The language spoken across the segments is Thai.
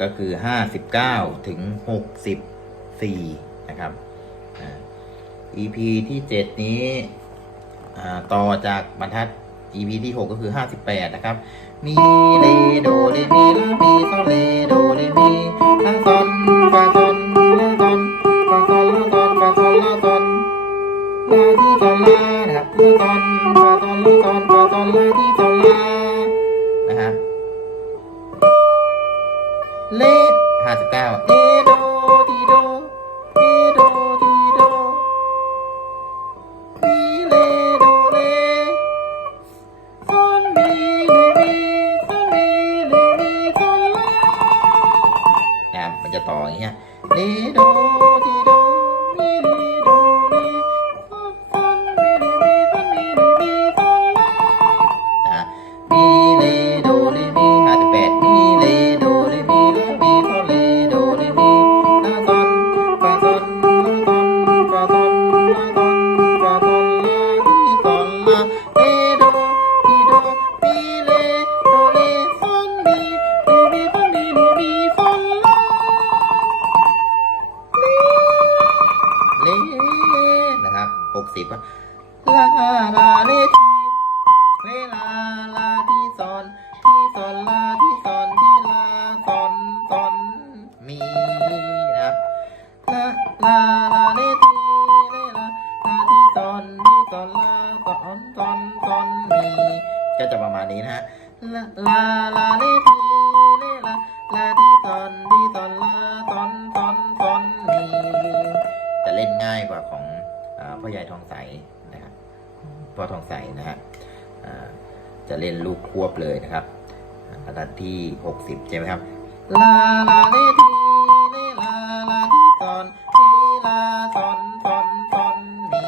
ก็คือ 59 ถึง 64 นะครับ EP ที่ 7 นี้ต่อจากบรรทัด EP ที่ 6 ก็คือ 58 นะครับ มีเลโดเรมีลามีโซเลโดเรมีลาซอนฟาซอนลาซอนฟาซอนลาซอนฟาซอนลาซอนลาที่ซอนลานะครับลาซอนฟาซอนลาซอนฟาซอนลาที่ซอน นะครับ ลาลาเลทีเลลาลาที่ซอนที่ซอนลาที่ซอนที่ลาซอนซอนมีนะครับลาลาลาเลทีเลลาลาที่ซอนที่ซอนลาซอนซอนซอนมีก็จะประมาณนี้นะฮะลาลาลาเลทีเลลาลาที่ตอนที่ตอนลาตอนตอนตอนมีจะเล่นง่ายกว่าของพ่อใหญ่ทองใสนะครับ พ่อทองใสนะฮะจะเล่นลูกควบเลยนะครับอันดับที่ 60 ใช่ไหมครับ ลาลาเลทีเลลาลาที่ตอนที่ลาตอนตอนตอนมี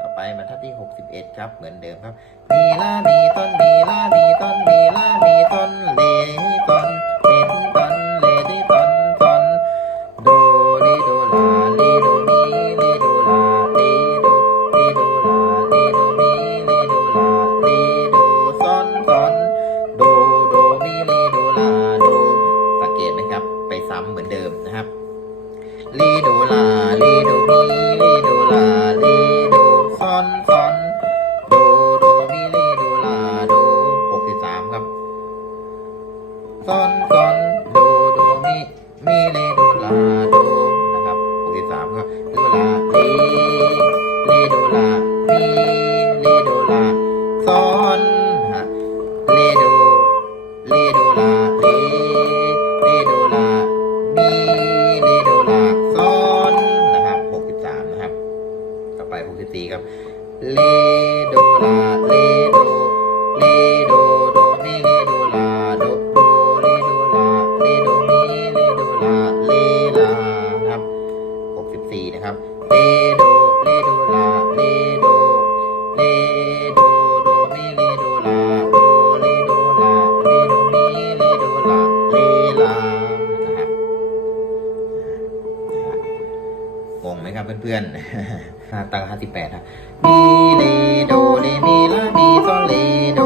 ต่อไปบรรทัดที่ 61 ครับ เหมือนเดิมครับ มีลามีต้นมีลามีต้นมีลามีต้น หกสิบสี่ครับเลโดลาเลโดเลโดโดนีเลโดลาโดโดเลโดลาเลโดนีเลโดลาเลลาครับหกสิบสี่นะครับเลโด งงไหมครับเพื่อนๆตั้งห้าสิบแปดครับมีเลโดเลมีลามีโซเลโด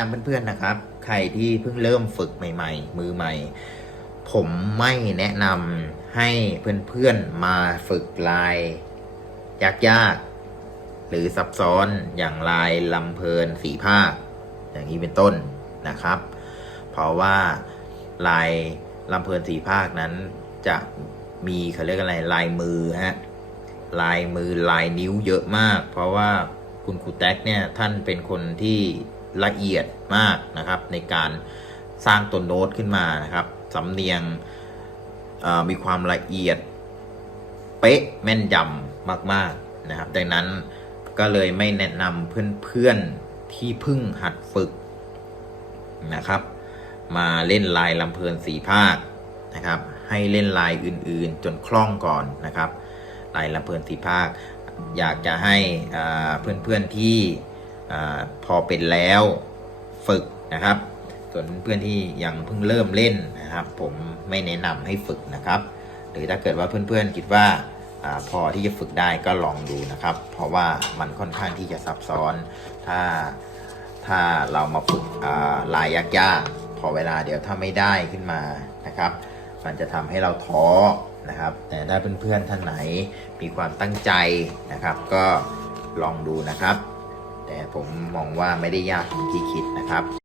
นะนำเพื่อนๆนะครับ ใครที่เพิ่งเริ่มฝึกใหม่ ๆ มือใหม่ ผมไม่แนะนำให้เพื่อนๆมาฝึกลายยากๆ หรือซับซ้อนอย่างลายลำเพลินสีภาอย่างนี้เป็นต้นนะครับ เพราะว่าลายลำเพลินสีภาคนั้นจะมีเขาเรียกอะไรลายมือฮะลายมือลายนิ้วเยอะมาก เพราะว่าคุณครูแท็กเนี่ยท่านเป็นคนที่ ละเอียดมากนะครับ ในการสร้างตัวโน้ตขึ้นมานะครับสำเนียงมีความละเอียด เป๊ะแม่นยำมากๆนะครับ ดังนั้นก็เลยไม่แนะนำเพื่อนๆที่เพิ่งหัดฝึกนะครับ มาเล่นลายลำเพลินสีภาคนะครับ ให้เล่นลายอื่นๆ จนคล่องก่อนนะครับ ลายลำเพลินสีภาค อยากจะให้เพื่อนๆที่ อพอเป็นแล้วฝึกนะครับ ส่วนเพื่อนที่ยังเพิ่งเริ่มเล่นนะครับ ผมไม่แนะนำให้ฝึกนะครับ หรือถ้าเกิดว่าเพื่อนๆคิดว่าอพอที่จะฝึกได้ก็ลองดูนะครับ เพราะว่ามันค่อนข้างที่จะซับซ้อนถ้าถ้าเรามาฝึกลายยากๆพอเวลาเดี๋ยวถ้าไม่ได้ขึ้นมานะครับ มันจะทำให้เราท้อนะครับ แต่ถ้าเพื่อนๆท่านไหนมีความตั้งใจนะครับ ก็ลองดูนะครับ แต่ผมมองว่าไม่ได้ยากอย่างที่คิดนะครับ